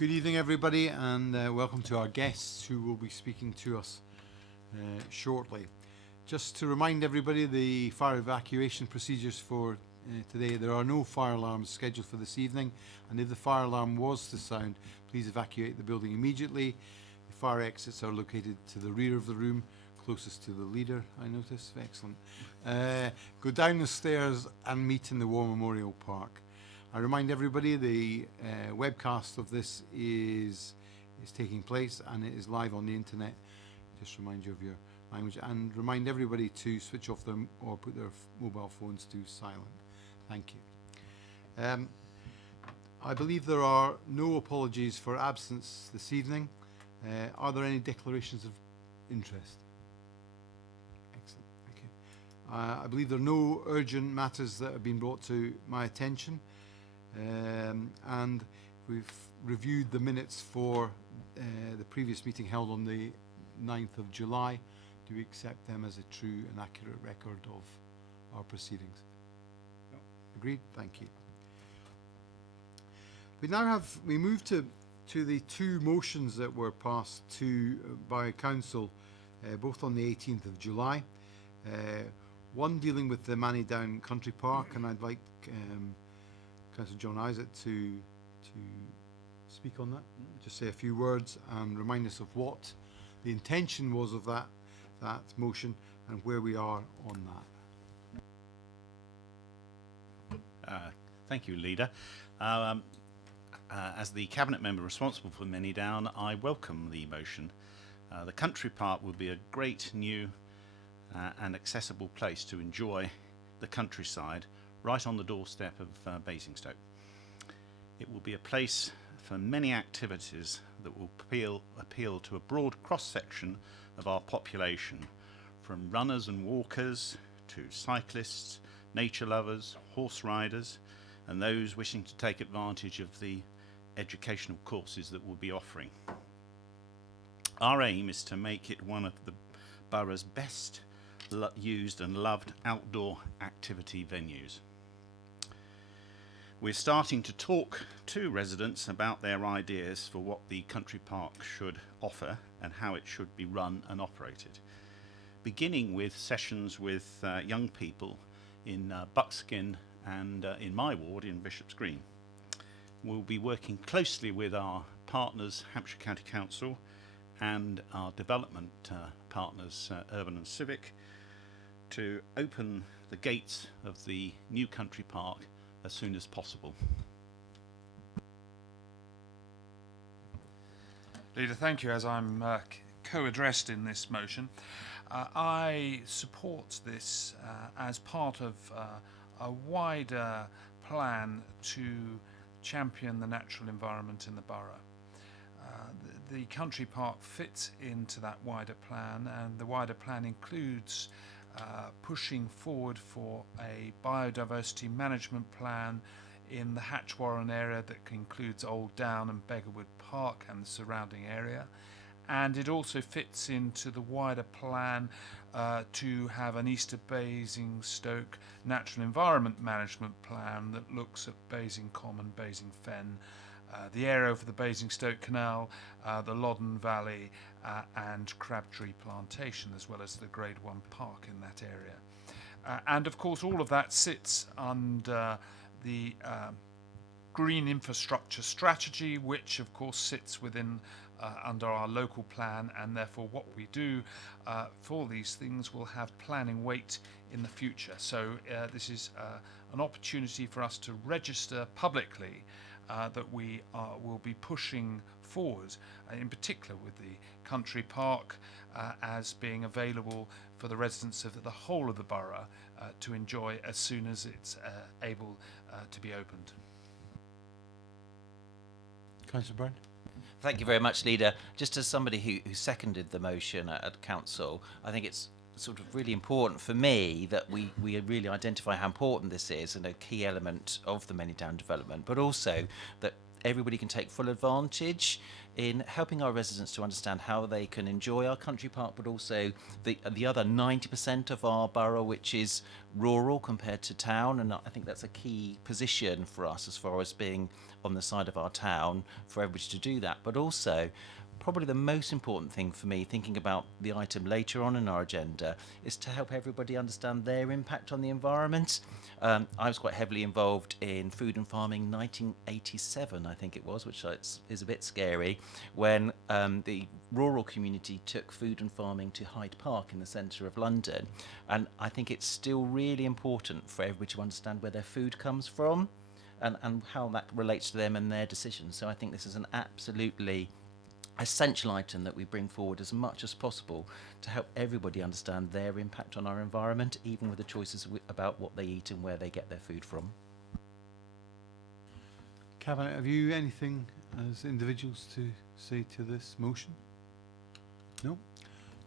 Good evening, everybody, and welcome to our guests who will be speaking to us shortly. Just to remind everybody, the fire evacuation procedures for today, there are no fire alarms scheduled for this evening, and if the fire alarm was to sound, please evacuate the building immediately. The fire exits are located to the rear of the room, closest to the leader, I notice. Excellent. Go down the stairs and meet in the War Memorial Park. I remind everybody the webcast of this is taking place and it is live on the internet. Just remind you of your language and remind everybody to switch off them or put their mobile phones to silent. Thank you. I believe there are no apologies for absence this evening. Are there any declarations of interest? Excellent. Thank you. I believe there are no urgent matters that have been brought to my attention. And we've reviewed the minutes for the previous meeting held on the 9th of July. Do we accept them as a true and accurate record of our proceedings? No. Agreed? Thank you. We move to the two motions that were passed by Council both on the 18th of July. One dealing with the Manidown Country Park, and I'd like Councillor John Isaac to speak on that, just say a few words and remind us of what the intention was of that motion and where we are on that. Thank you, Leader. As the Cabinet Member responsible for Manidown, I welcome the motion. The country park will be a great new and accessible place to enjoy the countryside right on the doorstep of Basingstoke. It will be a place for many activities that will appeal to a broad cross-section of our population, from runners and walkers to cyclists, nature lovers, horse riders, and those wishing to take advantage of the educational courses that we'll be offering. Our aim is to make it one of the borough's best used and loved outdoor activity venues. We're starting to talk to residents about their ideas for what the country park should offer and how it should be run and operated, beginning with sessions with young people in Buckskin and in my ward in Bishop's Green. We'll be working closely with our partners, Hampshire County Council, and our development partners, Urban and Civic, to open the gates of the new country park as soon as possible. Leader, thank you. As I'm co-addressed in this motion, I support this as part of a wider plan to champion the natural environment in the borough. The country park fits into that wider plan, and the wider plan includes pushing forward for a biodiversity management plan in the Hatchwarren area that includes Old Down and Beggarwood Park and the surrounding area. And it also fits into the wider plan to have an East of Basingstoke natural environment management plan that looks at Basing Common, Basing Fen, the area over the Basingstoke Canal, the Loddon Valley and Crabtree Plantation, as well as the Grade 1 Park in that area. And of course all of that sits under the Green Infrastructure Strategy, which of course sits within under our local plan, and therefore what we do for these things will have planning weight in the future. So this is an opportunity for us to register publicly that we will be pushing forward, in particular with the country park as being available for the residents of the whole of the borough to enjoy as soon as it's able to be opened. Councillor Byrne. Thank you very much, Leader. Just as somebody who seconded the motion at Council, I think it's sort of really important for me that we really identify how important this is and a key element of the Manidown development, but also that everybody can take full advantage in helping our residents to understand how they can enjoy our country park, but also the other 90% of our borough, which is rural compared to town. And I think that's a key position for us as far as being on the side of our town, for everybody to do that. But also, probably the most important thing for me, thinking about the item later on in our agenda, is to help everybody understand their impact on the environment. I was quite heavily involved in food and farming 1987, I think it was, which is a bit scary, when the rural community took food and farming to Hyde Park in the centre of London. And I think it's still really important for everybody to understand where their food comes from and how that relates to them and their decisions. So I think this is an absolutely essential item that we bring forward as much as possible to help everybody understand their impact on our environment, even with the choices about what they eat and where they get their food from. Cabinet, have you anything as individuals to say to this motion? No?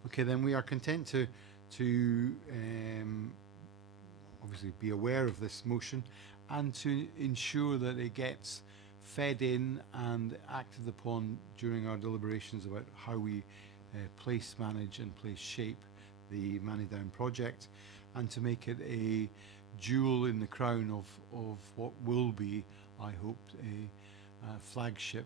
Okay, then we are content to obviously be aware of this motion and to ensure that it gets fed in and acted upon during our deliberations about how we place, manage and place shape the Manidown project, and to make it a jewel in the crown of what will be, I hope, a flagship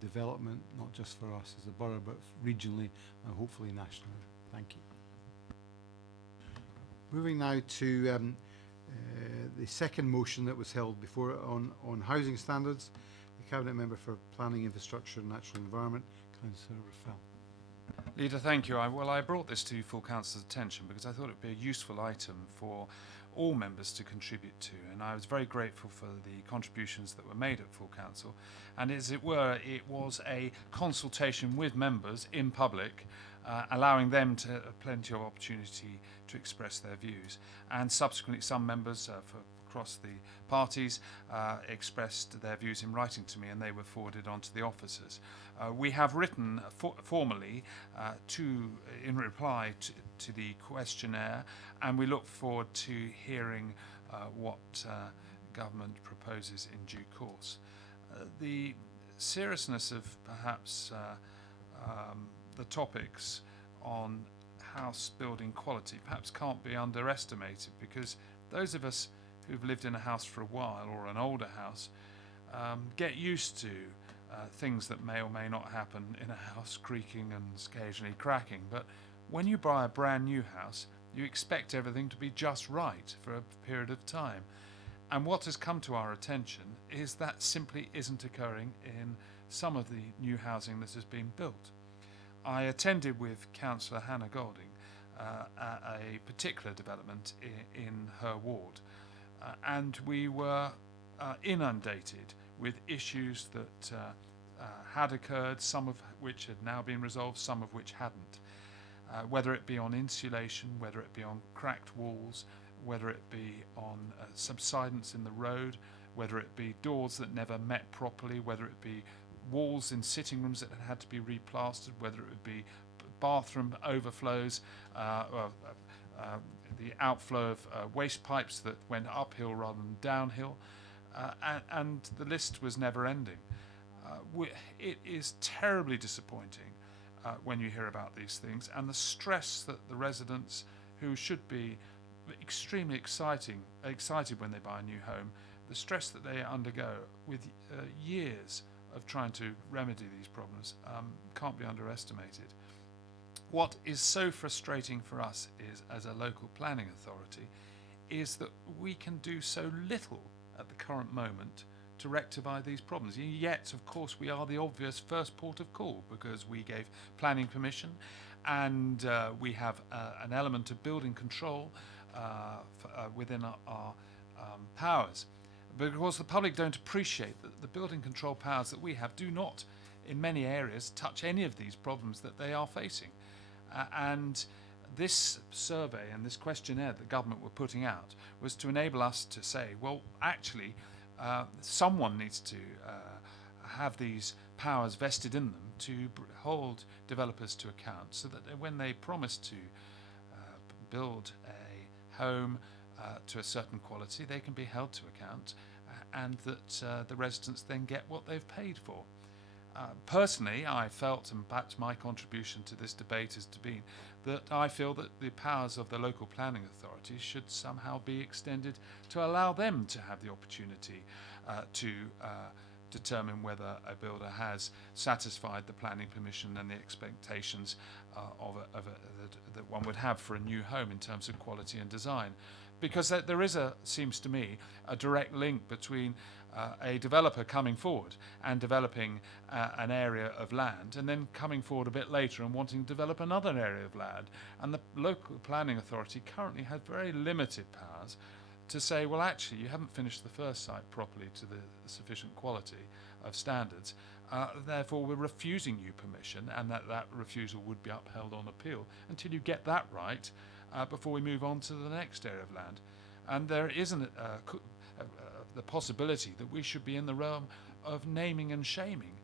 development, not just for us as a borough, but regionally and hopefully nationally. Thank you. Moving now to the second motion that was held before on housing standards. The Cabinet Member for Planning, Infrastructure and Natural Environment, Councillor Raffel. Leader, thank you. I brought this to full council's attention because I thought it would be a useful item for all members to contribute to, and I was very grateful for the contributions that were made at full council. And as it were, it was a consultation with members in public, allowing them to plenty of opportunity to express their views. And subsequently, some members across the parties expressed their views in writing to me, and they were forwarded on to the officers. We have written formally in reply to the questionnaire, and we look forward to hearing what government proposes in due course. The seriousness of perhaps the topics on house building quality perhaps can't be underestimated, because those of us who've lived in a house for a while, or an older house, get used to things that may or may not happen in a house, creaking and occasionally cracking. But when you buy a brand new house, you expect everything to be just right for a period of time. And what has come to our attention is that simply isn't occurring in some of the new housing that has been built. I attended with Councillor Hannah Golding a particular development in her ward, and we were inundated with issues that had occurred, some of which had now been resolved, some of which hadn't. Whether it be on insulation, whether it be on cracked walls, whether it be on subsidence in the road, whether it be doors that never met properly, whether it be walls in sitting rooms that had to be replastered, whether it would be bathroom overflows, the outflow of waste pipes that went uphill rather than downhill, and the list was never ending. It is terribly disappointing when you hear about these things, and the stress that the residents, who should be extremely excited when they buy a new home, the stress that they undergo with years of trying to remedy these problems can't be underestimated. What is so frustrating for us is, as a local planning authority, is that we can do so little at the current moment to rectify these problems. Yet, of course, we are the obvious first port of call, because we gave planning permission, and we have an element of building control within our powers. But of course, the public don't appreciate that the building control powers that we have do not, in many areas, touch any of these problems that they are facing. And this survey and this questionnaire that the government were putting out was to enable us to say, well, actually, someone needs to have these powers vested in them to hold developers to account, so that when they promise to build a home to a certain quality, they can be held to account, and that the residents then get what they've paid for. Personally, I felt, and perhaps my contribution to this debate has been, that I feel that the powers of the local planning authorities should somehow be extended to allow them to have the opportunity to determine whether a builder has satisfied the planning permission and the expectations that one would have for a new home in terms of quality and design. Because there is seems to me, a direct link between a developer coming forward and developing an area of land, and then coming forward a bit later and wanting to develop another area of land. And the local planning authority currently has very limited powers to say, well, actually, you haven't finished the first site properly to the sufficient quality of standards. Therefore, we're refusing you permission, and that refusal would be upheld on appeal until you get that right before we move on to the next area of land. And there isn't the possibility that we should be in the realm of naming and shaming,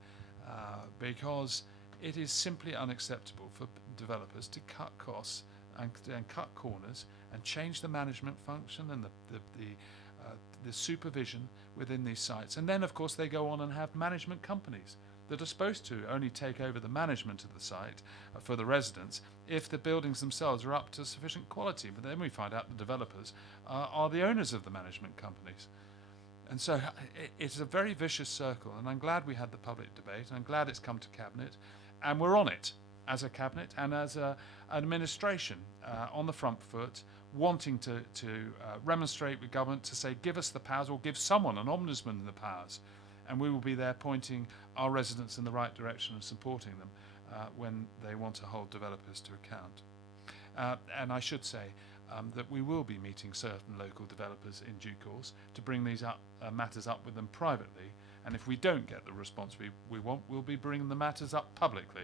because it is simply unacceptable for developers to cut costs and cut corners and change the management function and the supervision within these sites. And then, of course, they go on and have management companies that are supposed to only take over the management of the site for the residents if the buildings themselves are up to sufficient quality. But then we find out the developers are the owners of the management companies. And so it's a very vicious circle, and I'm glad we had the public debate, and I'm glad it's come to Cabinet, and we're on it as a Cabinet and as an administration on the front foot, wanting to remonstrate with government to say, give us the powers, or give someone, an ombudsman, the powers, and we will be there pointing our residents in the right direction and supporting them when they want to hold developers to account. And I should say that we will be meeting certain local developers in due course to bring these matters up with them privately, and if we don't get the response we want, we'll be bringing the matters up publicly.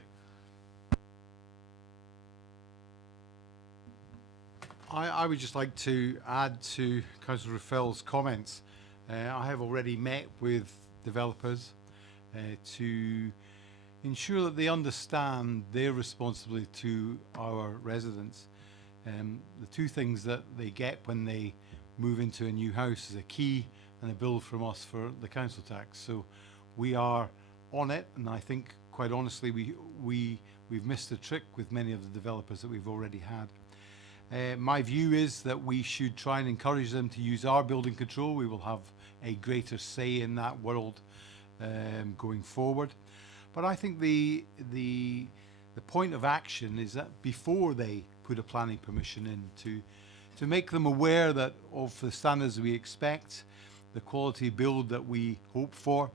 I would just like to add to Councillor Raffel's comments. I have already met with developers to ensure that they understand their responsibility to our residents. The two things that they get when they move into a new house is a key and a bill from us for the council tax. So we are on it, and I think, quite honestly, we've missed a trick with many of the developers that we've already had. My view is that we should try and encourage them to use our building control. We will have a greater say in that world going forward. But I think the point of action is that before they put a planning permission in, to make them aware that of the standards we expect, the quality build that we hope for,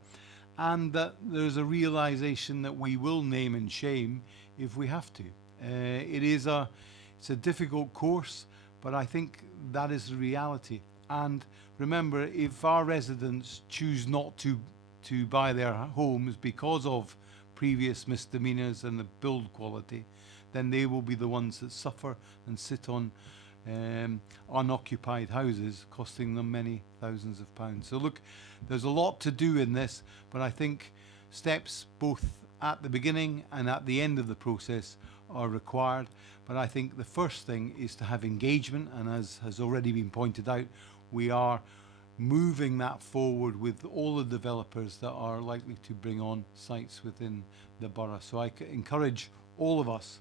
and that there's a realization that we will name and shame if we have to. It's a difficult course, but I think that is the reality. And remember, if our residents choose not to buy their homes because of previous misdemeanors and the build quality, then they will be the ones that suffer and sit on unoccupied houses, costing them many thousands of pounds. So look, there's a lot to do in this, but I think steps both at the beginning and at the end of the process are required. But I think the first thing is to have engagement, and as has already been pointed out, we are moving that forward with all the developers that are likely to bring on sites within the borough. So I encourage all of us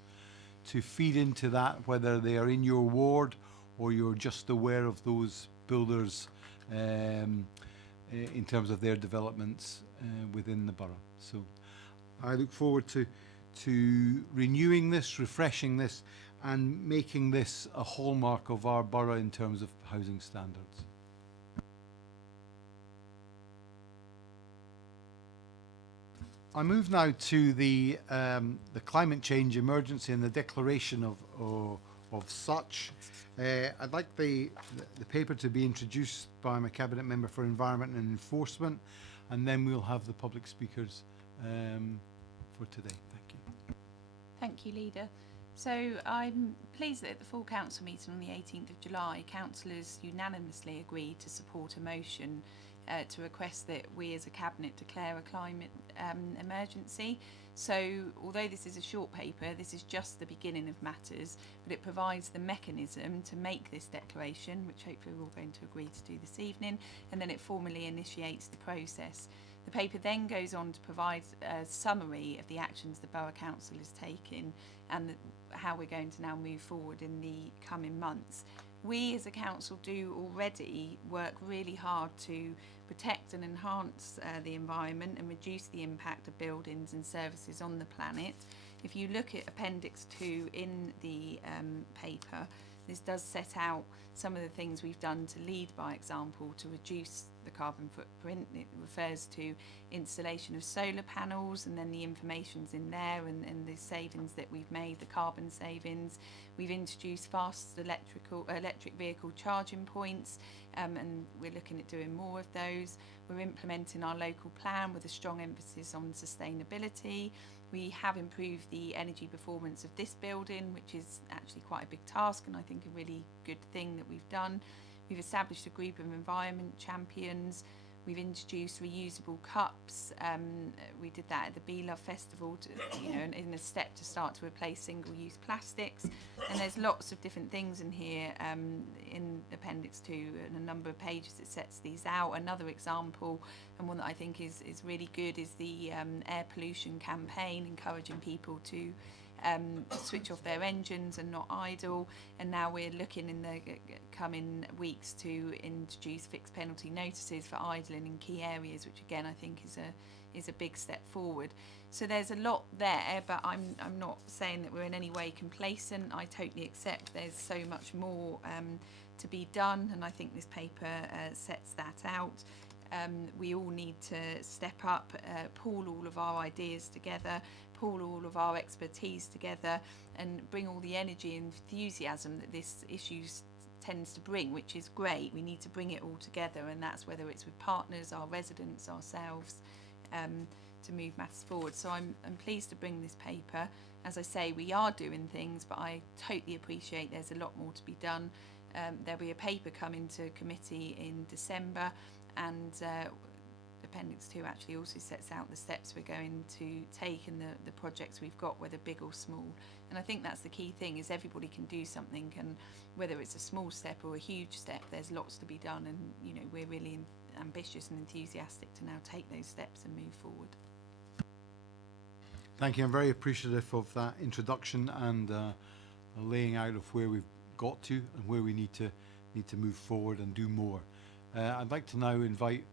to feed into that, whether they are in your ward or you're just aware of those builders in terms of their developments within the borough. So I look forward to renewing this, refreshing this, and making this a hallmark of our borough in terms of housing standards. I move now to the climate change emergency and the declaration of such. I'd like the paper to be introduced by my Cabinet Member for Environment and Enforcement, and then we'll have the public speakers for today. Thank you. Thank you, Leader. So I'm pleased that at the full council meeting on the 18th of July, councillors unanimously agreed to support a motion to request that we as a Cabinet declare a climate emergency. So although this is a short paper, this is just the beginning of matters, but it provides the mechanism to make this declaration, which hopefully we're all going to agree to do this evening, and then it formally initiates the process. The paper then goes on to provide a summary of the actions the Borough Council is taking and how we're going to now move forward in the coming months. We as a council do already work really hard to protect and enhance the environment and reduce the impact of buildings and services on the planet. If you look at Appendix 2 in the paper, this does set out some of the things we've done to lead by example to reduce the carbon footprint. It refers to installation of solar panels, and then the information's in there, and the savings that we've made, the carbon savings. We've introduced fast electric vehicle charging points, and we're looking at doing more of those. We're implementing our local plan with a strong emphasis on sustainability. We have improved the energy performance of this building, which is actually quite a big task and I think a really good thing that we've done. We've established a group of environment champions. We've introduced reusable cups. We did that at the Bee Love Festival, in a step to start to replace single-use plastics. And there's lots of different things in here in Appendix 2, and a number of pages that sets these out. Another example, and one that I think is really good, is the air pollution campaign, encouraging people to switch off their engines and not idle. And now we're looking in the coming weeks to introduce fixed penalty notices for idling in key areas, which again I think is a big step forward. So there's a lot there, but I'm not saying that we're in any way complacent. I totally accept there's so much more to be done, and I think this paper sets that out. We all need to step up, pool all of our ideas together, pool all of our expertise together, and bring all the energy and enthusiasm that this issue tends to bring, which is great. We need to bring it all together, and that's whether it's with partners, our residents, ourselves, to move matters forward. So I'm pleased to bring this paper. As I say, we are doing things, but I totally appreciate there's a lot more to be done. There'll be a paper coming to committee in December, and Appendix 2 actually also sets out the steps we're going to take and the projects we've got, whether big or small. And I think that's the key thing, is everybody can do something, and whether it's a small step or a huge step, there's lots to be done, and we're really ambitious and enthusiastic to now take those steps and move forward. Thank you. I'm very appreciative of that introduction and laying out of where we've got to and where we need to move forward and do more. I'd like to now invite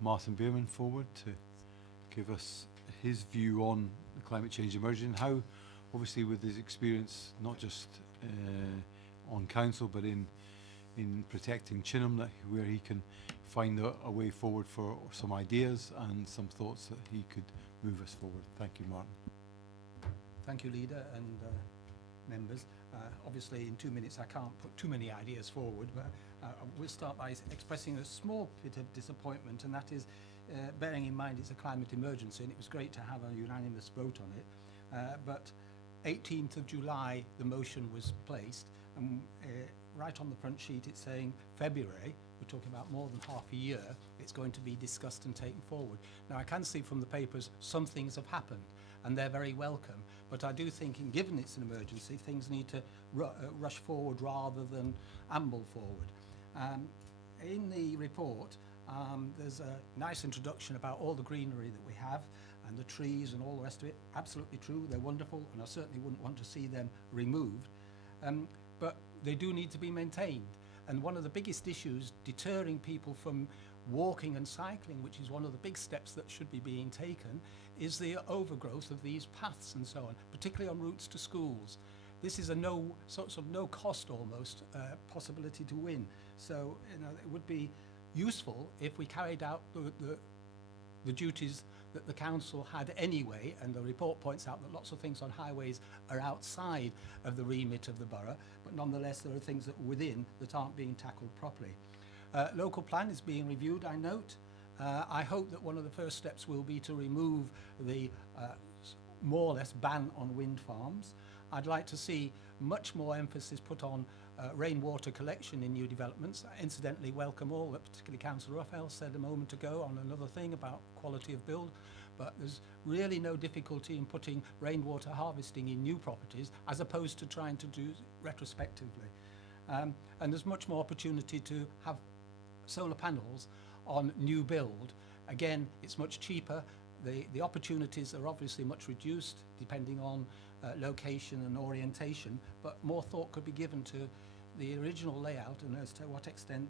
Martin Beerman forward to give us his view on the climate change emerging, how obviously with his experience not just on council but in protecting Chinham, where he can find a way forward for some ideas and some thoughts that he could move us forward. Thank you, Martin. Thank you, Leader and members. Obviously in 2 minutes I can't put too many ideas forward, but we'll start by expressing a small bit of disappointment, and that is bearing in mind it's a climate emergency, and it was great to have a unanimous vote on it. But 18th of July the motion was placed, and right on the front sheet it's saying February. We're talking about more than half a year. It's going to be discussed and taken forward. Now I can see from the papers some things have happened, and they're very welcome. But I do think, given it's an emergency, things need to rush forward rather than amble forward. In the report, there's a nice introduction about all the greenery that we have and the trees and all the rest of it. Absolutely true, they're wonderful, and I certainly wouldn't want to see them removed. But they do need to be maintained. And one of the biggest issues deterring people from walking and cycling, which is one of the big steps that should be being taken, is the overgrowth of these paths and so on, particularly on routes to schools. This is a no cost almost possibility to win. So it would be useful if we carried out the duties that the council had anyway, and the report points out that lots of things on highways are outside of the remit of the borough, but nonetheless there are things that are within that aren't being tackled properly. Local plan is being reviewed, I note. I hope that one of the first steps will be to remove the more or less ban on wind farms. I'd like to see much more emphasis put on rainwater collection in new developments. I incidentally welcome all, particularly Councillor Raphael said a moment ago on another thing about quality of build, but there's really no difficulty in putting rainwater harvesting in new properties as opposed to trying to do retrospectively. And there's much more opportunity to have solar panels on new build. Again, it's much cheaper. The opportunities are obviously much reduced depending on location and orientation, but more thought could be given to the original layout and as to what extent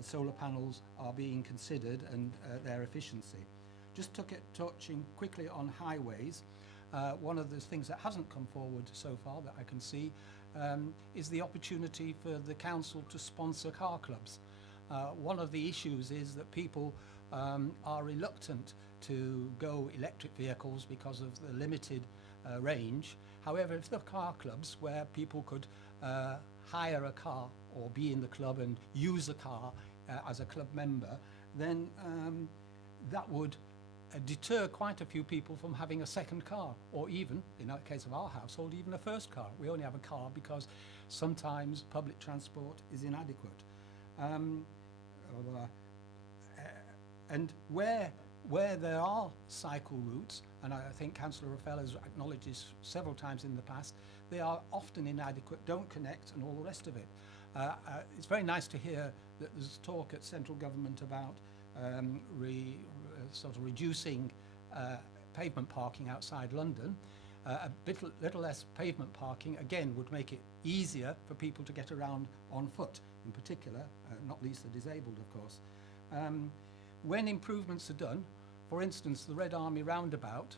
solar panels are being considered and their efficiency. Just touching quickly on highways, one of the things that hasn't come forward so far that I can see is the opportunity for the council to sponsor car clubs. One of the issues is that people are reluctant to go electric vehicles because of the limited range. However, if there are car clubs where people could hire a car or be in the club and use a car as a club member, then that would deter quite a few people from having a second car, or even, in the case of our household, even a first car. We only have a car because sometimes public transport is inadequate. And where there are cycle routes, and I think Councillor Raphael has acknowledged this several times in the past, they are often inadequate, don't connect, and all the rest of it. It's very nice to hear that there's talk at central government about sort of reducing pavement parking outside London. A little less pavement parking, again, would make it easier for people to get around on foot, in particular, not least the disabled, of course. When improvements are done, for instance, the Red Army roundabout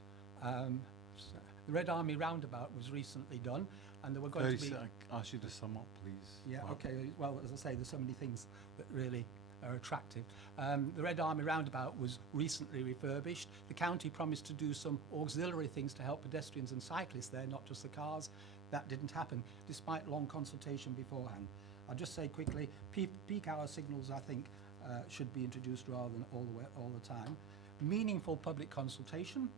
was recently done, and there were going to be... I ask you to sum up, please. Yeah, Mark. okay. Well, as I say, there's so many things that really are attractive. The Red Army roundabout was recently refurbished. The county promised to do some auxiliary things to help pedestrians and cyclists there, not just the cars. That didn't happen, despite long consultation beforehand. I'll just say quickly, peak hour signals, I think, should be introduced rather than all the time. Meaningful public consultation.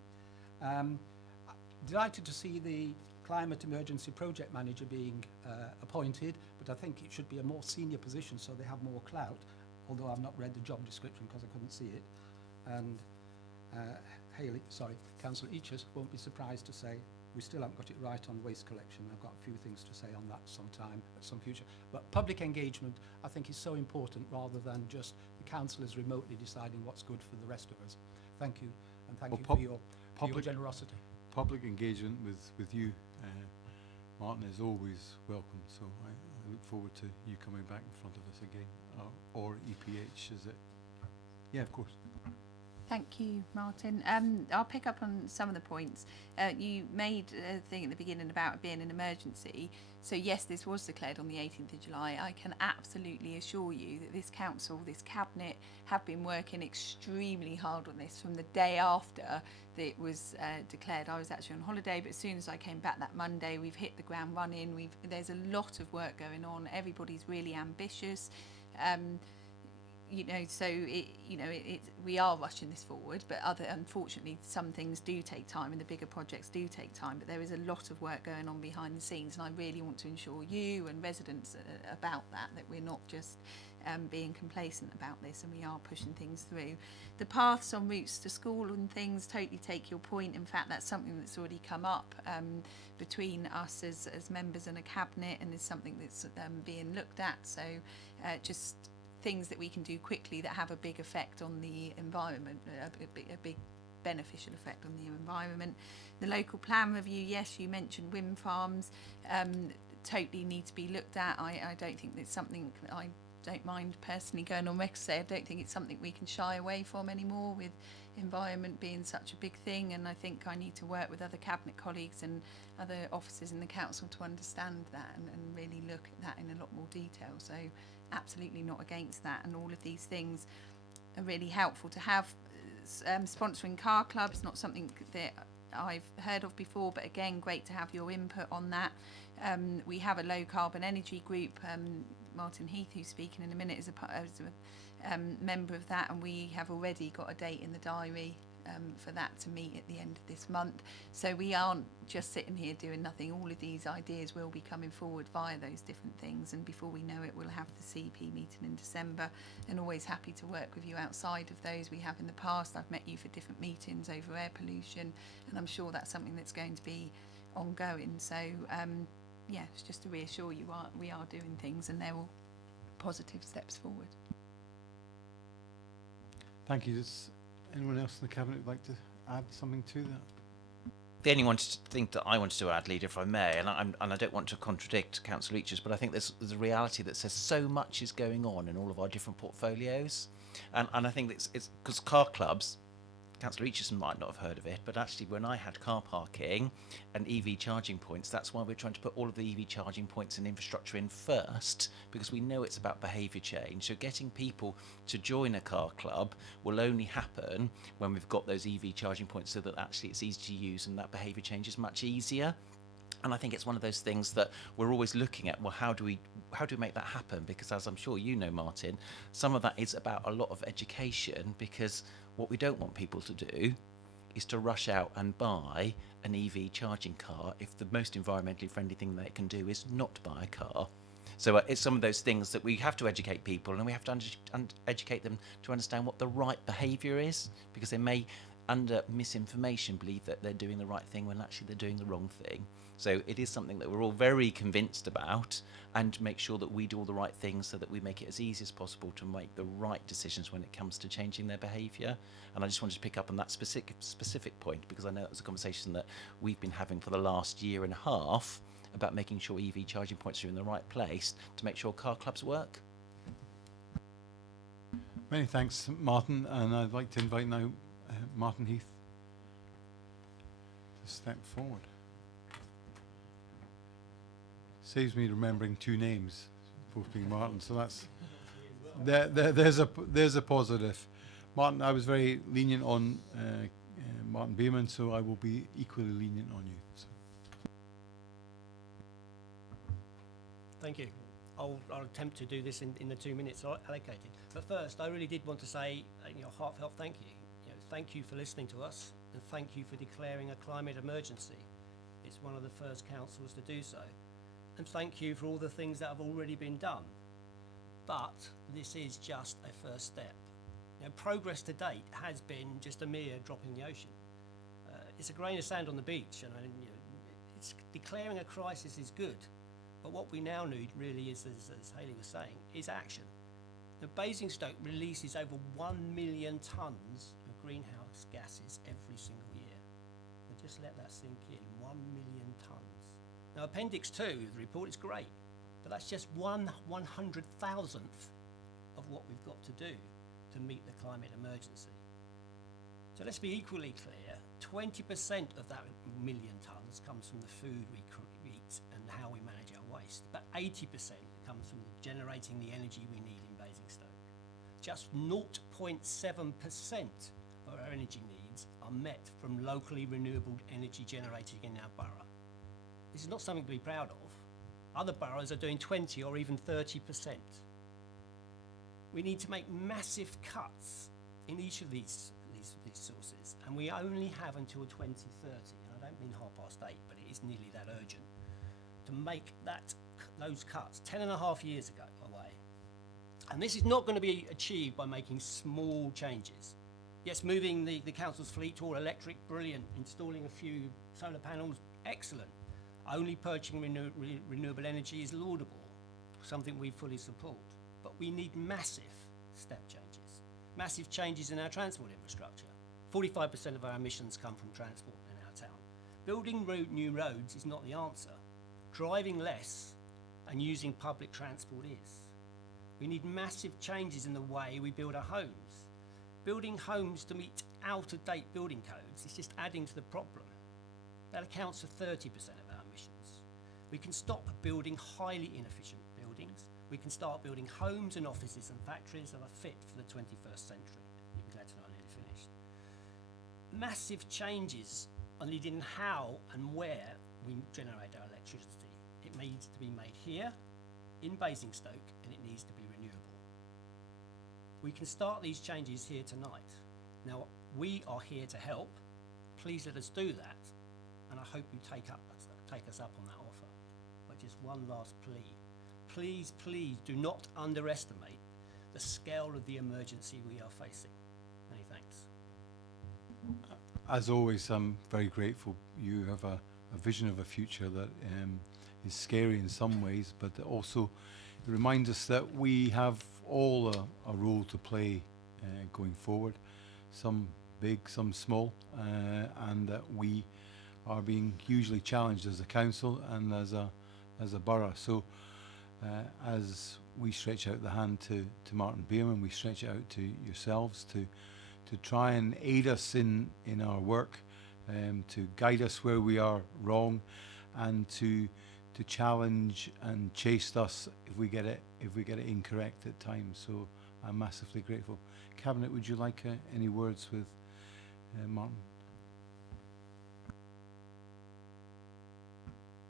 Delighted to see the Climate Emergency Project Manager being appointed, but I think it should be a more senior position so they have more clout, although I've not read the job description because I couldn't see it. And Councillor Eachus won't be surprised to say we still haven't got it right on waste collection. I've got a few things to say on that sometime at some future. But public engagement, I think, is so important rather than just the councillors remotely deciding what's good for the rest of us. Thank you, and thank you for your generosity. Public engagement with you, Martin, is always welcome. So I look forward to you coming back in front of us again, or EPH, is it? Yeah, of course. Thank you, Martin. I'll pick up on some of the points. You made a thing at the beginning about it being an emergency. So yes, this was declared on the 18th of July. I can absolutely assure you that this council, this cabinet, have been working extremely hard on this from the day after that it was declared. I was actually on holiday, but as soon as I came back that Monday, we've hit the ground running. There's a lot of work going on. Everybody's really ambitious. We are rushing this forward, but unfortunately, some things do take time, and the bigger projects do take time. But there is a lot of work going on behind the scenes, and I really want to ensure you and residents about that we're not just being complacent about this, and we are pushing things through. The paths on routes to school and things, totally take your point. In fact, that's something that's already come up between us as members and a cabinet, and is something that's being looked at. So just things that we can do quickly that have a big effect on the environment, a big beneficial effect on the environment. The local plan review, yes, you mentioned wind farms, totally need to be looked at. I don't think it's something, I don't mind personally going on record to say I don't think it's something we can shy away from anymore, with environment being such a big thing, and I think I need to work with other cabinet colleagues and other officers in the council to understand that and really look at that in a lot more detail. So absolutely not against that, and all of these things are really helpful to have. Sponsoring car clubs, not something that I've heard of before, but again, great to have your input on that. We have a low carbon energy group. Martin Heath, who's speaking in a minute, is a member of that, and we have already got a date in the diary for that to meet at the end of this month. So we aren't just sitting here doing nothing. All of these ideas will be coming forward via those different things, and before we know it, we'll have the CP meeting in December, and always happy to work with you outside of those we have in the past. I've met you for different meetings over air pollution, and I'm sure that's something that's going to be ongoing. So yeah, it's just to reassure you we are doing things, and they're all positive steps forward. Thank you. Does anyone else in the Cabinet would like to add something to that? The only thing that I wanted to add, Leader, if I may, and I don't want to contradict Councillor Leach's, but I think there's a reality that says so much is going on in all of our different portfolios, and I think it's because car clubs, Councillor Leach might not have heard of it, but actually when I had car parking and EV charging points, that's why we're trying to put all of the EV charging points and infrastructure in first, because we know it's about behaviour change. So getting people to join a car club will only happen when we've got those EV charging points, so that actually it's easy to use and that behaviour change is much easier. And I think it's one of those things that we're always looking at, well, how do we make that happen? Because as I'm sure you know, Martin, some of that is about a lot of education, because what we don't want people to do is to rush out and buy an EV charging car if the most environmentally friendly thing they can do is not buy a car. So it's some of those things that we have to educate people, and we have to educate them to understand what the right behaviour is, because they may, under misinformation, believe that they're doing the right thing when actually they're doing the wrong thing. So it is something that we're all very convinced about, and make sure that we do all the right things so that we make it as easy as possible to make the right decisions when it comes to changing their behaviour. And I just wanted to pick up on that specific point, because I know that was a conversation that we've been having for the last year and a half about making sure EV charging points are in the right place to make sure car clubs work. Many thanks, Martin, and I'd like to invite now Martin Heath to step forward. Saves me remembering two names, both being Martin, so that's there's a positive. Martin, I was very lenient on Martin Beeman, so I will be equally lenient on you. So. Thank you. I'll attempt to do this in the 2 minutes allocated. But first, I really did want to say, heartfelt thank you. Thank you for listening to us, and thank you for declaring a climate emergency. It's one of the first councils to do so. And thank you for all the things that have already been done. But this is just a first step. Progress to date has been just a mere drop in the ocean. It's a grain of sand on the beach, and it's declaring a crisis is good. But what we now need really is, as Hayley was saying, is action. Basingstoke releases over 1 million tonnes of greenhouse gases every single year. And just let that sink in, 1 million tonnes. Now, Appendix 2 of the report is great, but that's just 1/100,000th of what we've got to do to meet the climate emergency. So let's be equally clear, 20% of that 1 million tonnes comes from the food we eat and how we manage our waste, but 80% comes from generating the energy we need in Basingstoke. Just 0.7% of our energy needs are met from locally renewable energy generated in our borough. This is not something to be proud of. Other boroughs are doing 20 or even 30%. We need to make massive cuts in each of these sources, and we only have until 2030, and I don't mean 8:30, but it is nearly that urgent, to make those cuts 10.5 years away. And this is not going to be achieved by making small changes. Yes, moving the council's fleet to all electric, brilliant. Installing a few solar panels, excellent. Only purchasing renewable energy is laudable, something we fully support. But we need massive step changes, massive changes in our transport infrastructure. 45% of our emissions come from transport in our town. Building new roads is not the answer. Driving less and using public transport is. We need massive changes in the way we build our homes. Building homes to meet out-of-date building codes is just adding to the problem. That accounts for 30% of our emissions. We can stop building highly inefficient buildings. We can start building homes and offices and factories that are fit for the 21st century. You'll be glad to know I'm nearly finished. Massive changes are needed in how and where we generate our electricity. It needs to be made here, in Basingstoke, and it needs to be renewable. We can start these changes here tonight. Now, We are here to help. Please let us do that, and I hope you take us up on that offer. But just one last plea. Please, please do not underestimate the scale of the emergency we are facing. Many thanks. As always, I'm very grateful. You have a vision of a future that is scary in some ways, but also it reminds us that we have all a role to play going forward, some big, some small, and that we are being hugely challenged as a council and as a borough. So as we stretch out the hand to Martin Bierman, we stretch it out to yourselves to try and aid us in our work, to guide us where we are wrong, and to challenge and chase us if we get it incorrect at times. So I'm massively grateful. Cabinet, would you like any words with Martin?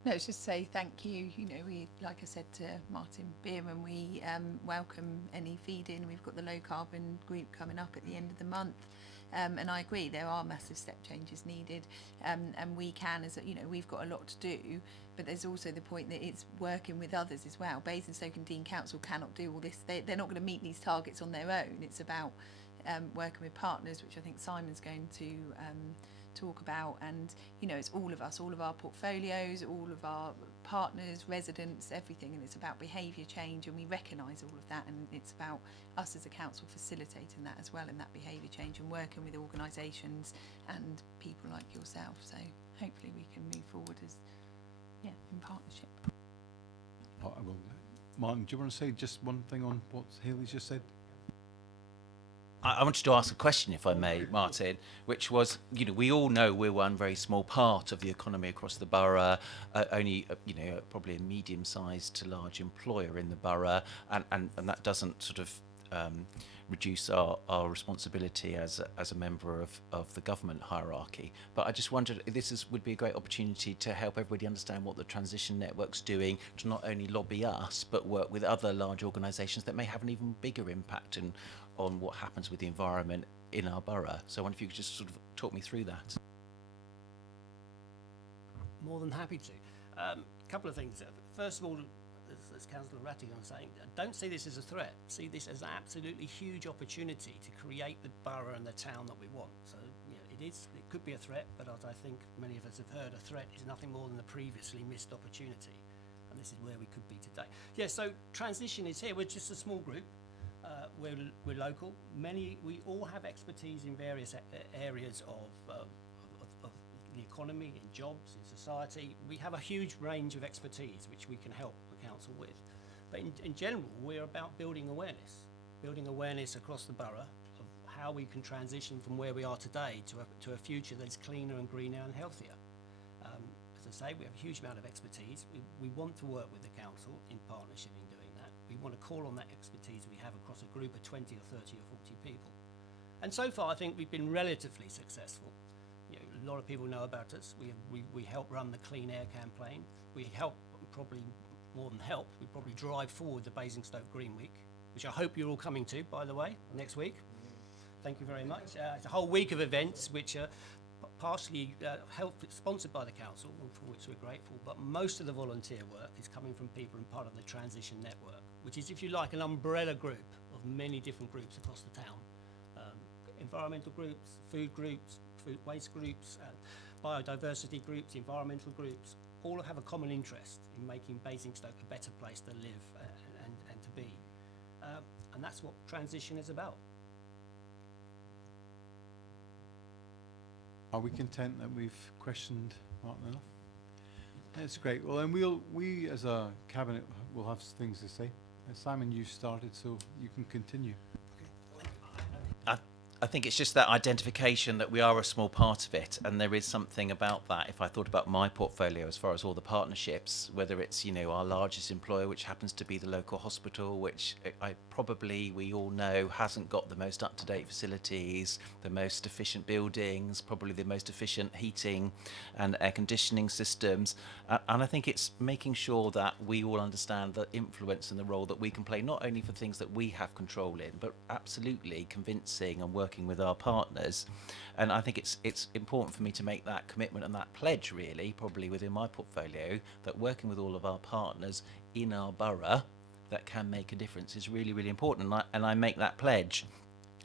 No, it's just say thank you. You know, we, like I said to Martin Bierman, we welcome any feed-in. We've got the low carbon group coming up at the end of the month. And I agree, there are massive step changes needed. And we can, we've got a lot to do, but there's also the point that it's working with others as well. Basingstoke and Dean Council cannot do all this. They're not going to meet these targets on their own. It's about working with partners, which I think Simon's going to talk about, and it's all of us, all of our portfolios, all of our partners, residents, everything, and it's about behaviour change, and we recognise all of that, and it's about us as a council facilitating that as well, and that behaviour change, and working with organisations and people like yourself. So hopefully we can move forward in partnership. Well, Martin, do you want to say just one thing on what Hayley's just said? I wanted to ask a question, if I may, Martin, which was, we all know we're one very small part of the economy across the borough, only, probably a medium-sized to large employer in the borough, and that doesn't sort of reduce our responsibility as a member of the government hierarchy. But I just wondered if this would be a great opportunity to help everybody understand what the transition network's doing, to not only lobby us, but work with other large organisations that may have an even bigger impact on what happens with the environment in our borough. So I wonder if you could just sort of talk me through that. More than happy to. A couple of things. First of all, as Councillor Rattigan was saying, don't see this as a threat. See this as an absolutely huge opportunity to create the borough and the town that we want. So it could be a threat, but as I think many of us have heard, a threat is nothing more than a previously missed opportunity. And this is where we could be today. Yeah, so transition is here. We're just a small group. We're local. We all have expertise in various areas of the economy, in jobs, in society. We have a huge range of expertise which we can help the council with. But in general, we're about building awareness across the borough of how we can transition from where we are today to a future that's cleaner and greener and healthier. As I say, we have a huge amount of expertise. We want to work with the council in partnership in doing that. We want to call on that expertise we have across a group of 20 or 30 or 40 people. And so far, I think we've been relatively successful. A lot of people know about us. We help run the Clean Air campaign. We help, probably more than help, we probably drive forward the Basingstoke Green Week, which I hope you're all coming to, by the way, next week. Thank you very much. It's a whole week of events which are partially sponsored by the council, for which we're grateful, but most of the volunteer work is coming from people and part of the Transition Network, which is, if you like, an umbrella group of many different groups across the town. Environmental groups, food waste groups, biodiversity groups, environmental groups, all have a common interest in making Basingstoke a better place to live and to be. And that's what transition is about. Are we content that we've questioned Martin enough? That's great. Well, then we as a cabinet will have things to say. Simon, you started, so you can continue. I think it's just that identification that we are a small part of it, and there is something about that. If I thought about my portfolio as far as all the partnerships, whether it's our largest employer, which happens to be the local hospital, which we all know hasn't got the most up-to-date facilities, the most efficient buildings, probably the most efficient heating and air conditioning systems, and I think it's making sure that we all understand the influence and the role that we can play, not only for things that we have control in, but absolutely convincing and working working with our partners. And I think it's important for me to make that commitment and that pledge, really, probably within my portfolio, that working with all of our partners in our borough that can make a difference is really, really important. And I make that pledge.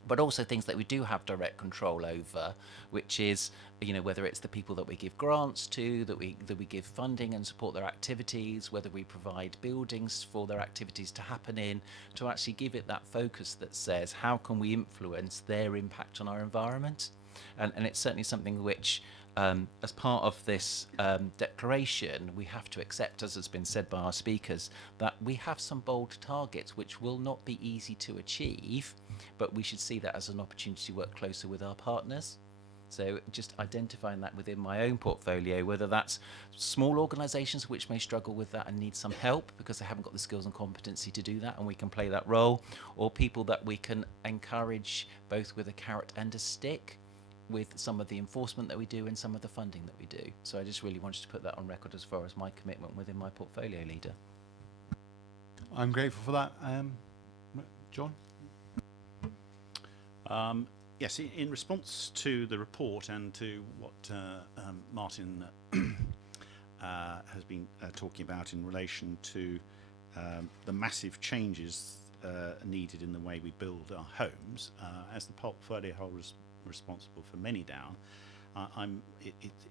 But also things that we do have direct control over, which is, whether it's the people that we give grants to, that we give funding and support their activities, whether we provide buildings for their activities to happen in, to actually give it that focus that says, how can we influence their impact on our environment? And it's certainly something which, as part of this declaration, we have to accept, as has been said by our speakers, that we have some bold targets which will not be easy to achieve, but we should see that as an opportunity to work closer with our partners. So just identifying that within my own portfolio, whether that's small organisations which may struggle with that and need some help because they haven't got the skills and competency to do that, and we can play that role, or people that we can encourage both with a carrot and a stick, with some of the enforcement that we do and some of the funding that we do. So I just really wanted to put that on record as far as my commitment within my portfolio, Leader. I'm grateful for that. John? Yes, in response to the report and to what Martin has been talking about in relation to the massive changes needed in the way we build our homes, as the portfolio holder responsible for Many Down,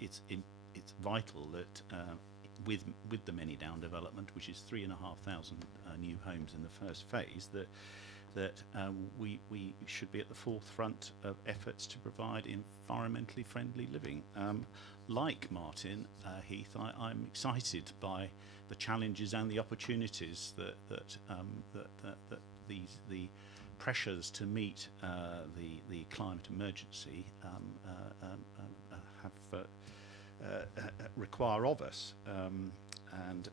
it's vital that with the Many Down development, which is 3,500 new homes in the first phase, that we should be at the forefront of efforts to provide environmentally friendly living. Like Martin Heath, I'm excited by the challenges and the opportunities that the pressures to meet the climate emergency require of us, and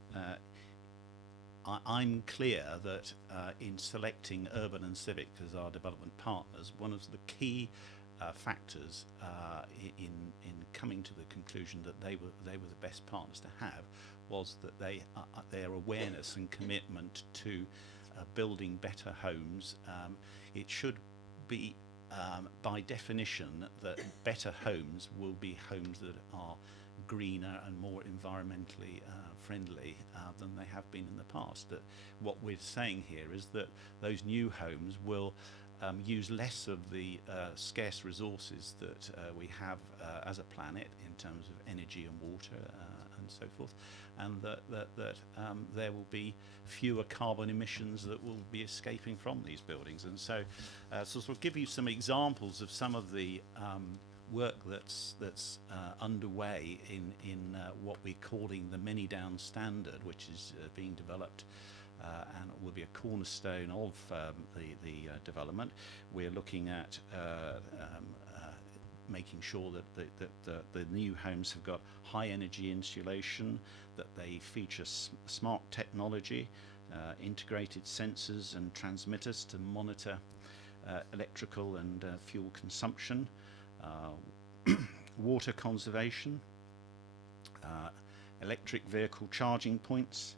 I'm clear that in selecting Urban and Civic as our development partners, one of the key factors in coming to the conclusion that they were the best partners to have was that their awareness and commitment to building better homes. It should be by definition that better homes will be homes that are greener and more environmentally friendly than they have been in the past. That what we're saying here is that those new homes will use less of the scarce resources that we have as a planet in terms of energy and water and so forth, and that there will be fewer carbon emissions that will be escaping from these buildings. And so sort of give you some examples of some of the work that's underway in what we're calling the Many Down Standard, which is being developed and will be a cornerstone of the development. We're looking at making sure that the new homes have got high energy insulation, that they feature smart technology, integrated sensors and transmitters to monitor electrical and fuel consumption, water conservation, electric vehicle charging points,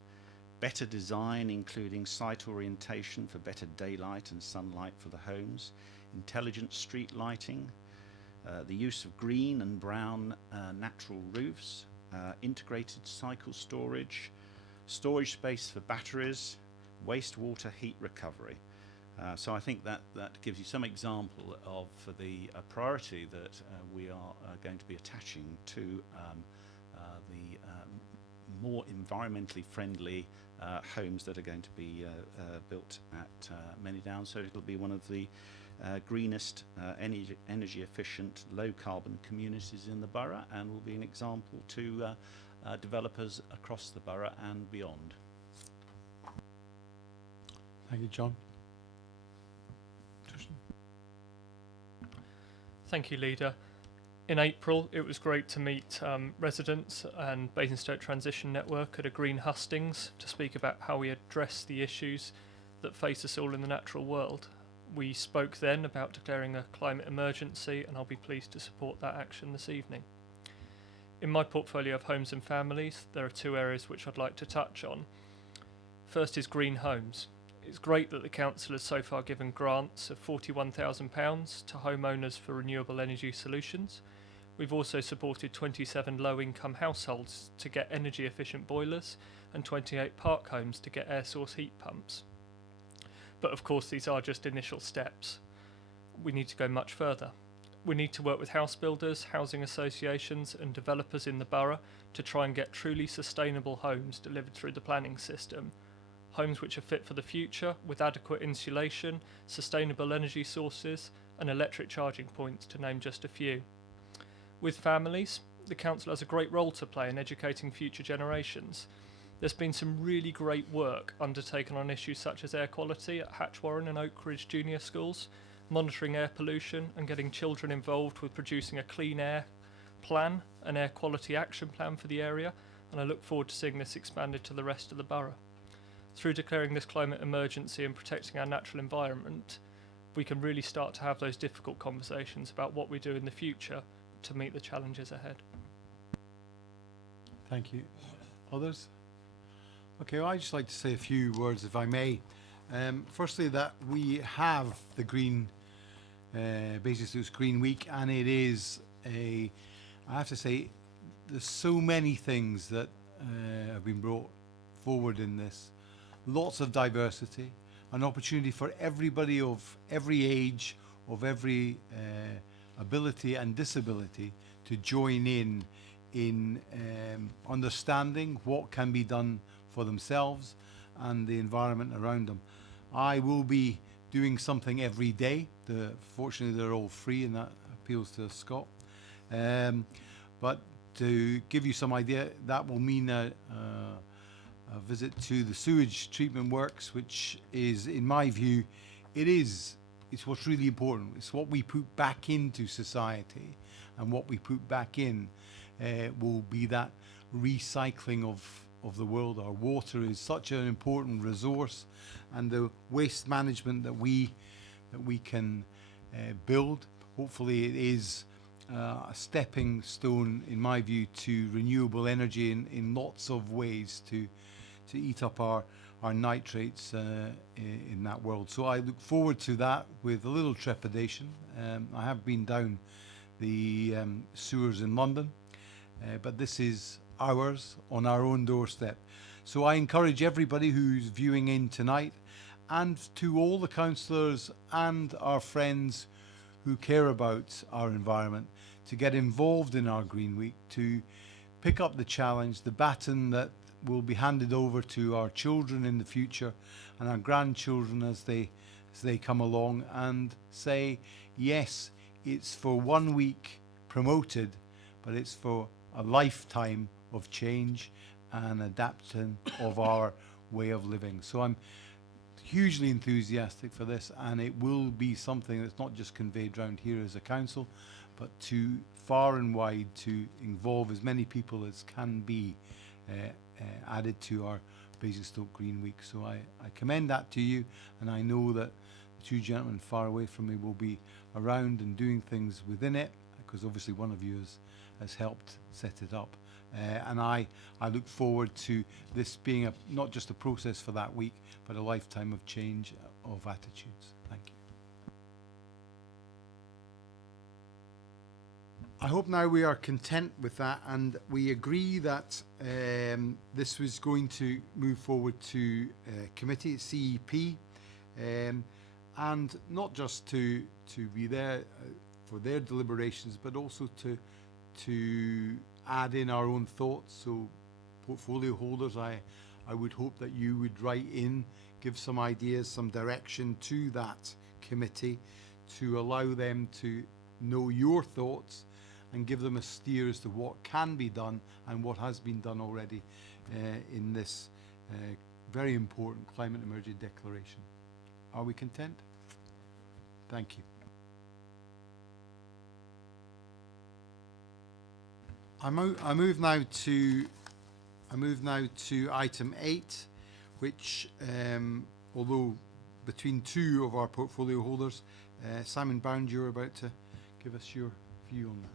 better design including site orientation for better daylight and sunlight for the homes, intelligent street lighting, the use of green and brown natural roofs, integrated cycle storage, storage space for batteries, wastewater heat recovery. So I think that gives you some example of the priority that we are going to be attaching to the more environmentally friendly homes that are going to be built at Many Down. So it'll be one of the greenest, energy efficient, low carbon communities in the borough, and will be an example to developers across the borough and beyond. Thank you, John. Thank you, Leader. In April, it was great to meet residents and Basingstoke Transition Network at a Green Hustings to speak about how we address the issues that face us all in the natural world. We spoke then about declaring a climate emergency, and I'll be pleased to support that action this evening. In my portfolio of homes and families, there are two areas which I'd like to touch on. First is green homes. It's great that the council has so far given grants of £41,000 to homeowners for renewable energy solutions. We've also supported 27 low-income households to get energy-efficient boilers and 28 park homes to get air source heat pumps. But of course, these are just initial steps. We need to go much further. We need to work with house builders, housing associations and developers in the borough to try and get truly sustainable homes delivered through the planning system. Homes which are fit for the future, with adequate insulation, sustainable energy sources and electric charging points, to name just a few. With families, the council has a great role to play in educating future generations. There's been some really great work undertaken on issues such as air quality at Hatchwarren and Oak Ridge Junior Schools, monitoring air pollution and getting children involved with producing a clean air plan, an air quality action plan for the area, and I look forward to seeing this expanded to the rest of the borough. Through declaring this climate emergency and protecting our natural environment, we can really start to have those difficult conversations about what we do in the future to meet the challenges ahead. Thank you. Others? Okay, well, I'd just like to say a few words, if I may. Firstly, that we have the Basingstoke's Green Week, and it is I have to say, there's so many things that have been brought forward in this. Lots of diversity, an opportunity for everybody of every age, of every ability and disability to join in understanding what can be done for themselves and the environment around them. I will be doing something every day. Fortunately, they're all free, and that appeals to Scott. But to give you some idea, that will mean a visit to the sewage treatment works, which is, in my view, it's what's really important. It's what we put back into society, and what we put back in will be that recycling of the world. Our water is such an important resource, and the waste management that we can build, hopefully it is a stepping stone, in my view, to renewable energy in lots of ways to eat up our nitrates in that world. So I look forward to that with a little trepidation. I have been down the sewers in London, but this is ours on our own doorstep. So I encourage everybody who's viewing in tonight, and to all the councillors and our friends who care about our environment, to get involved in our Green Week, to pick up the challenge, the baton that will be handed over to our children in the future and our grandchildren as they come along, and say, yes, it's for 1 week promoted, but it's for a lifetime of change and adaptation of our way of living. So I'm hugely enthusiastic for this, and it will be something that's not just conveyed around here as a council, but to far and wide, to involve as many people as can be added to our Basingstoke Green Week. So I commend that to you, and I know that the two gentlemen far away from me will be around and doing things within it, because obviously one of you has helped set it up. And I look forward to this being not just a process for that week, but a lifetime of change of attitudes. Thank you. I hope now we are content with that, and we agree that this was going to move forward to committee, CEP, and not just to be there for their deliberations, but also to add in our own thoughts. So portfolio holders, I would hope that you would write in, give some ideas, some direction to that committee to allow them to know your thoughts and give them a steer as to what can be done and what has been done already in this very important climate emergency declaration. Are we content? Thank you. I move now to item 8, which, although between two of our portfolio holders, Simon Bound, you're about to give us your view on that.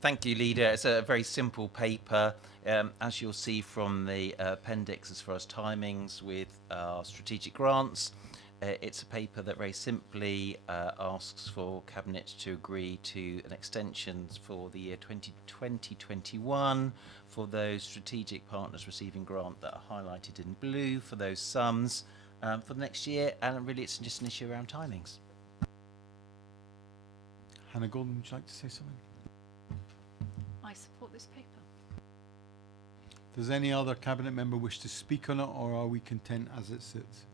Thank you, Leader. It's a very simple paper. As you'll see from the appendix as far as timings with our strategic grants, it's a paper that very simply asks for Cabinet to agree to an extension for the year 2020-21 for those strategic partners receiving grant that are highlighted in blue for those sums for the next year, and really it's just an issue around timings. Hannah Golden, would you like to say something? I support this paper. Does any other Cabinet member wish to speak on it, or are we content as it sits?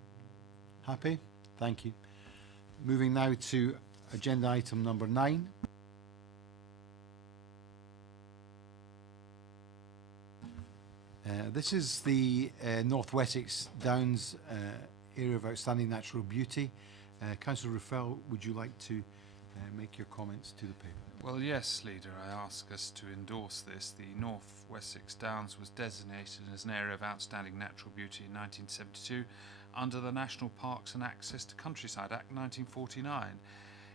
Happy? Thank you. Moving now to agenda item number 9. This is the North Wessex Downs area of outstanding natural beauty. Councillor Ruffell, would you like to make your comments to the paper? Well, yes, Leader, I ask us to endorse this. The North Wessex Downs was designated as an area of outstanding natural beauty in 1972 under the National Parks and Access to Countryside Act 1949.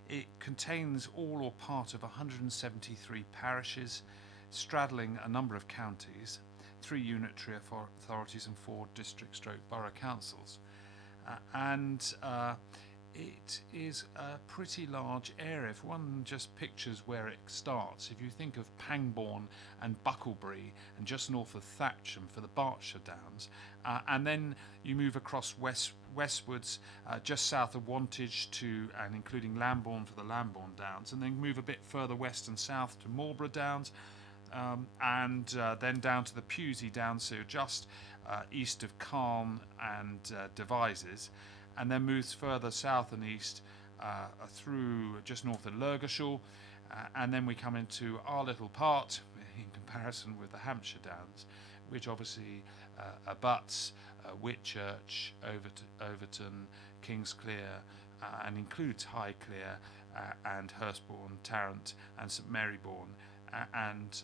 It contains all or part of 173 parishes, straddling a number of counties, 3 unitary authorities and 4 district/borough councils. It is a pretty large area. If one just pictures where it starts, if you think of Pangbourne and Bucklebury and just north of Thatcham for the Berkshire Downs, and then you move across westwards just south of Wantage to and including Lambourne for the Lambourne Downs, and then move a bit further west and south to Marlborough Downs, and then down to the Pewsey Downs, so just east of Calne and Devizes, and then moves further south and east through just north of Lurgashall, and then we come into our little part in comparison with the Hampshire Downs, which obviously abuts Whitchurch, Overton, Kingsclear, and includes Highclere and Hurstbourne, Tarrant and St Marybourne, and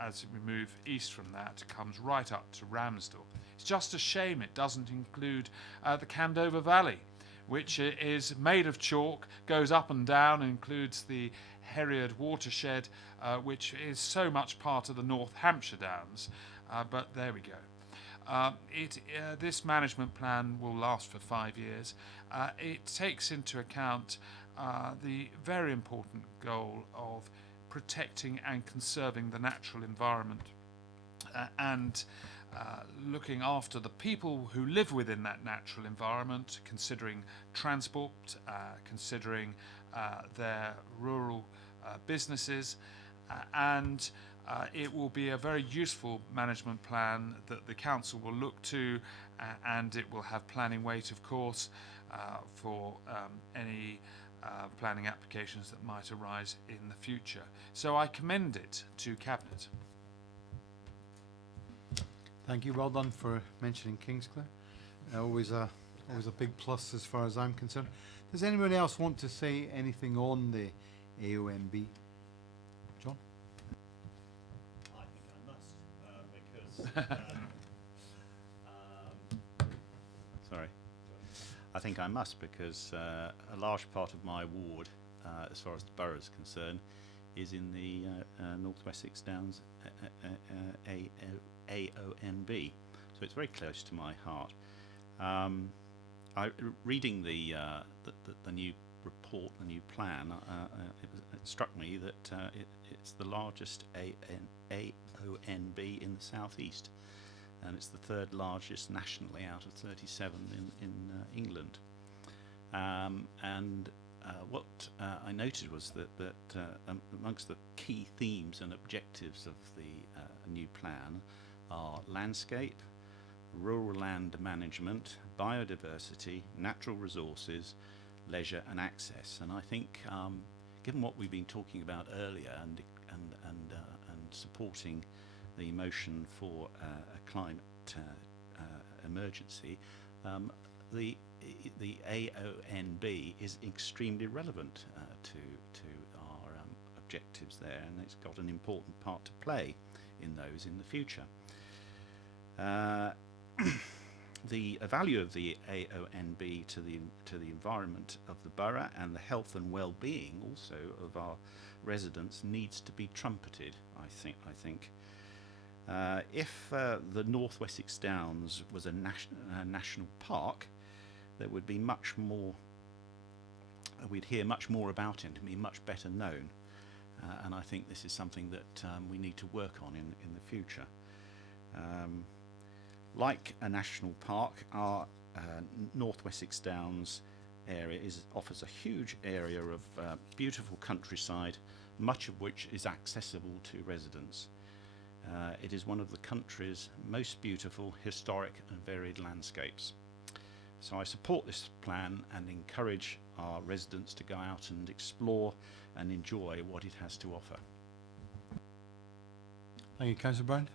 as we move east from that comes right up to Ramsdell. It's just a shame it doesn't include the Candover Valley, which is made of chalk, goes up and down, and includes the Herriard watershed, which is so much part of the North Hampshire Downs. But there we go. This management plan will last for 5 years. It takes into account the very important goal of protecting and conserving the natural environment and looking after the people who live within that natural environment, considering transport, considering their rural businesses, and it will be a very useful management plan that the council will look to, and it will have planning weight, of course, for any planning applications that might arise in the future. So I commend it to Cabinet. Thank you. Well done for mentioning Kingsclear. Always a big plus as far as I'm concerned. Does anyone else want to say anything on the AONB? John? I think I must because sorry. I think I must because a large part of my ward, as far as the borough is concerned, is in the North Wessex Downs AONB, so it's very close to my heart. Reading the new report, the new plan, it struck me that it's the largest AONB in the southeast, and it's the 3rd largest nationally out of 37 in England. What I noted was that amongst the key themes and objectives of the new plan are landscape, rural land management, biodiversity, natural resources, leisure and access. And I think, given what we've been talking about earlier and supporting the motion for a climate emergency, the AONB is extremely relevant to our objectives there, and it's got an important part to play in those in the future. the value of the AONB to the environment of the borough and the health and well-being also of our residents needs to be trumpeted. I think if the North Wessex Downs was a national park, there would be much more. We'd hear much more about it and be much better known. And I think this is something that we need to work on in the future. Like a national park, our North Wessex Downs area offers a huge area of beautiful countryside, much of which is accessible to residents. It is one of the country's most beautiful, historic and varied landscapes. So I support this plan and encourage our residents to go out and explore and enjoy what it has to offer. Thank you, Councillor Brown.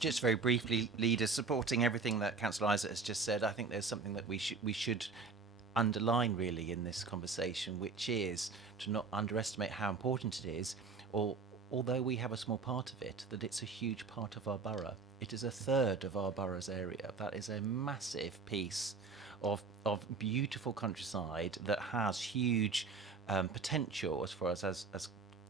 Just very briefly, leaders, supporting everything that Councillor Isaac has just said, I think there's something that we should underline really in this conversation, which is to not underestimate how important it is, or although we have a small part of it, that it's a huge part of our borough. It is a third of our borough's area. That is a massive piece of beautiful countryside that has huge potential as far as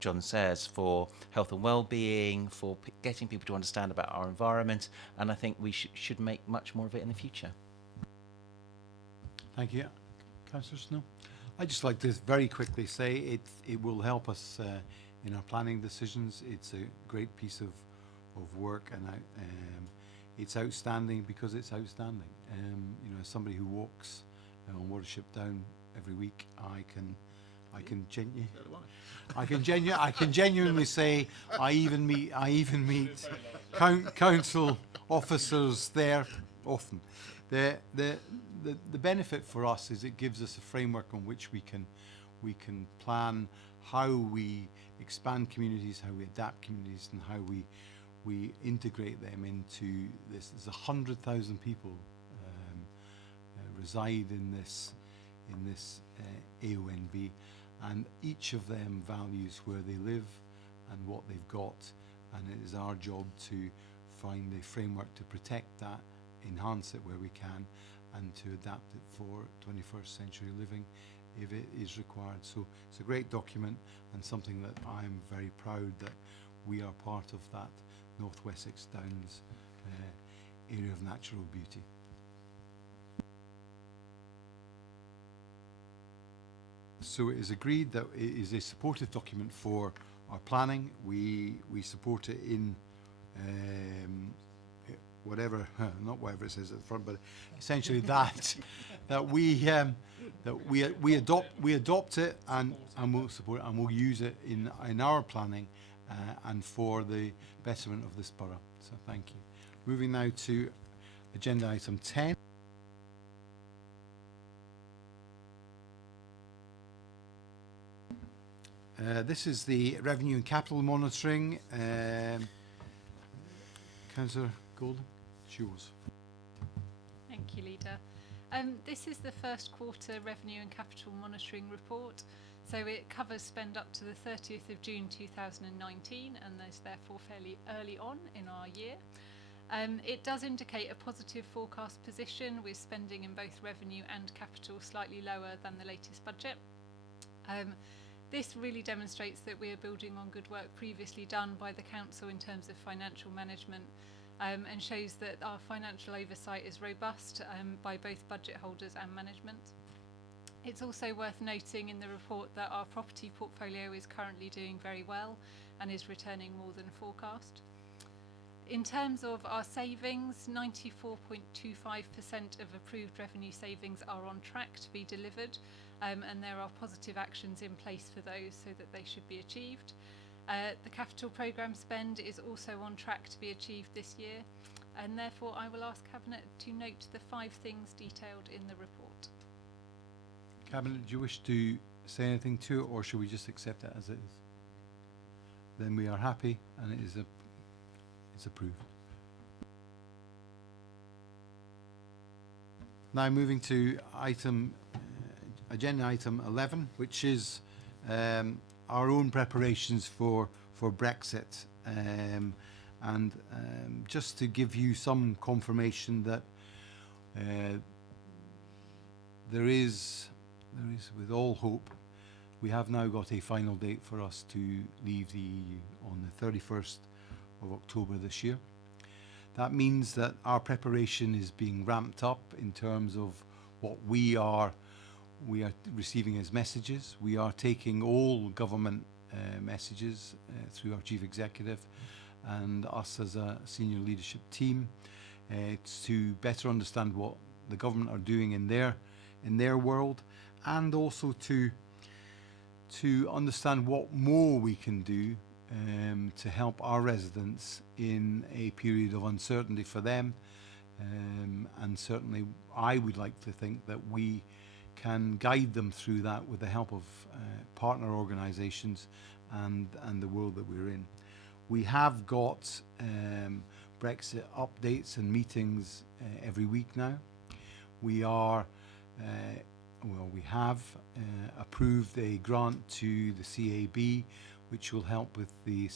John says, for health and well-being, for getting people to understand about our environment, and I think we should make much more of it in the future. Thank you. Councillor Snow. I'd just like to very quickly say it will help us in our planning decisions. It's a great piece of work, and it's outstanding because it's outstanding. You know, as somebody who walks on Watership Down every week, I can genuinely say I even meet council officers there often. The benefit for us is it gives us a framework on which we can plan how we expand communities, how we adapt communities, and how we integrate them into this. There's 100,000 people reside in this AONB, and each of them values where they live and what they've got, and it is our job to find a framework to protect that, enhance it where we can, and to adapt it for 21st century living if it is required. So it's a great document and something that I'm very proud that we are part of that North Wessex Downs area of natural beauty. So it is agreed that it is a supportive document for our planning. We support it in whatever, not whatever it says at the front, but essentially that we adopt it and we'll support it and we'll use it in our planning and for the betterment of this borough. So thank you. Moving now to agenda item 10. This is the revenue and capital monitoring. Councillor Golden, it's yours. Thank you, Leader. This is the first quarter revenue and capital monitoring report. So it covers spend up to the 30th of June 2019 and is therefore fairly early on in our year. It does indicate a positive forecast position with spending in both revenue and capital slightly lower than the latest budget. This really demonstrates that we are building on good work previously done by the Council in terms of financial management, and shows that our financial oversight is robust by both budget holders and management. It's also worth noting in the report that our property portfolio is currently doing very well and is returning more than forecast. In terms of our savings, 94.25% of approved revenue savings are on track to be delivered, and there are positive actions in place for those so that they should be achieved. The capital programme spend is also on track to be achieved this year, and therefore I will ask Cabinet to note the 5 things detailed in the report. Cabinet, do you wish to say anything to it, or should we just accept it as it is? Then we are happy, and it is it's approved. Now moving to agenda item 11, which is our own preparations for Brexit, and just to give you some confirmation that There is, with all hope, we have now got a final date for us to leave the EU on the 31st of October this year. That means that our preparation is being ramped up in terms of what we are receiving as messages. We are taking all government messages through our chief executive and us as a senior leadership team to better understand what the government are doing in their world, and also to understand what more we can do to help our residents in a period of uncertainty for them. And certainly I would like to think that we can guide them through that with the help of partner organisations and the world that we're in. We have got Brexit updates and meetings every week now. We are we have approved a grant to the CAB, which will help with the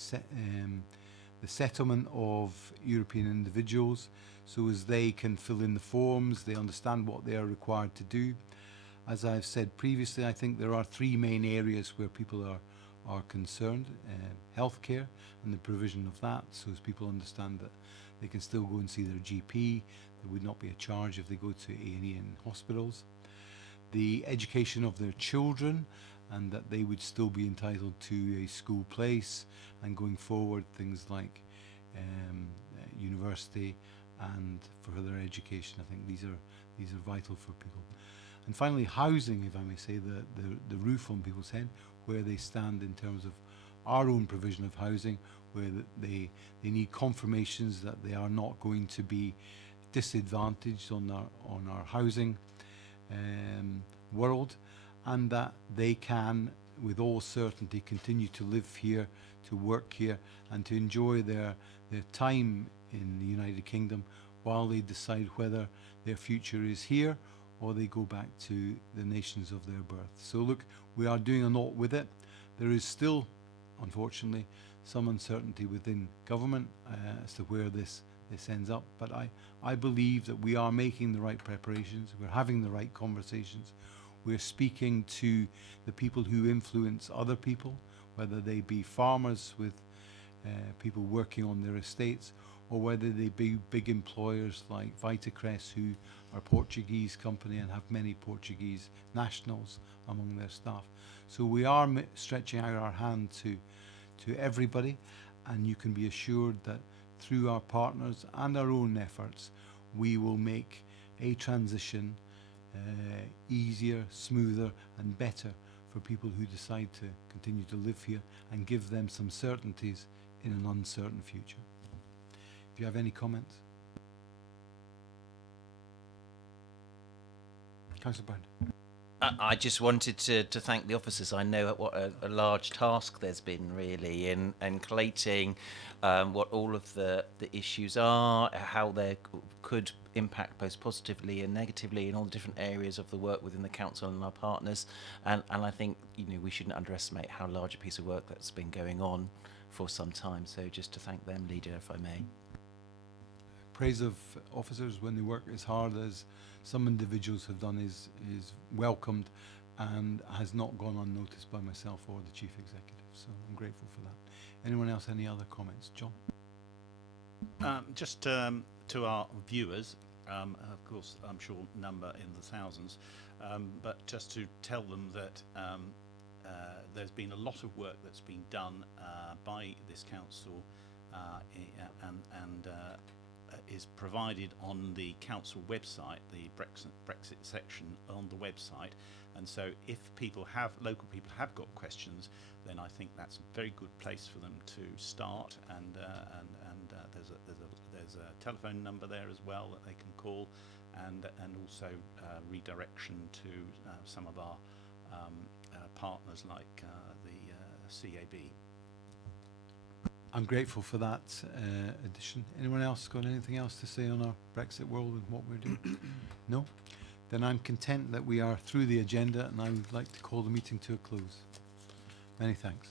settlement of European individuals, so as they can fill in the forms, they understand what they are required to do. As I've said previously, I think there are three main areas where people are concerned: healthcare and the provision of that, so as people understand that they can still go and see their GP. There would not be a charge if they go to A&E in hospitals. The education of their children, and that they would still be entitled to a school place, and going forward things like university and further education. I think these are vital for people. And finally, housing, if I may say, the roof on people's head, where they stand in terms of our own provision of housing, where they need confirmations that they are not going to be disadvantaged on our housing world, and that they can, with all certainty, continue to live here, to work here, and to enjoy their time in the United Kingdom while they decide whether their future is here or they go back to the nations of their birth. So look, we are doing a lot with it. There is still, unfortunately, some uncertainty within government as to where this ends up, but I believe that we are making the right preparations, we're having the right conversations, we're speaking to the people who influence other people, whether they be farmers with people working on their estates, or whether they be big employers like Vitacress, who are a Portuguese company and have many Portuguese nationals among their staff. So we are stretching out our hand to everybody, and you can be assured that through our partners and our own efforts, we will make a transition easier, smoother and better for people who decide to continue to live here, and give them some certainties in an uncertain future. If you have any comments? Councillor Brown. I just wanted to thank the officers. I know what a large task there's been, really, in collating what all of the issues are, how they could impact both positively and negatively in all the different areas of the work within the council and our partners. And I think we shouldn't underestimate how large a piece of work that's been going on for some time. So just to thank them, Leader, if I may. Praise of officers when they work as hard as some individuals have done is welcomed, and has not gone unnoticed by myself or the Chief Executive. So I'm grateful for that. Anyone else, any other comments? John? Just to our viewers, of course, I'm sure number in the thousands, but just to tell them that there's been a lot of work that's been done by this council and is provided on the council website, the Brexit section on the website. And so if local people have got questions, then I think that's a very good place for them to start. And there's a telephone number there as well that they can call, and also redirection to some of our partners like the CAB. I'm grateful for that addition. Anyone else got anything else to say on our Brexit world and what we're doing? No? Then I'm content that we are through the agenda, and I would like to call the meeting to a close. Many thanks.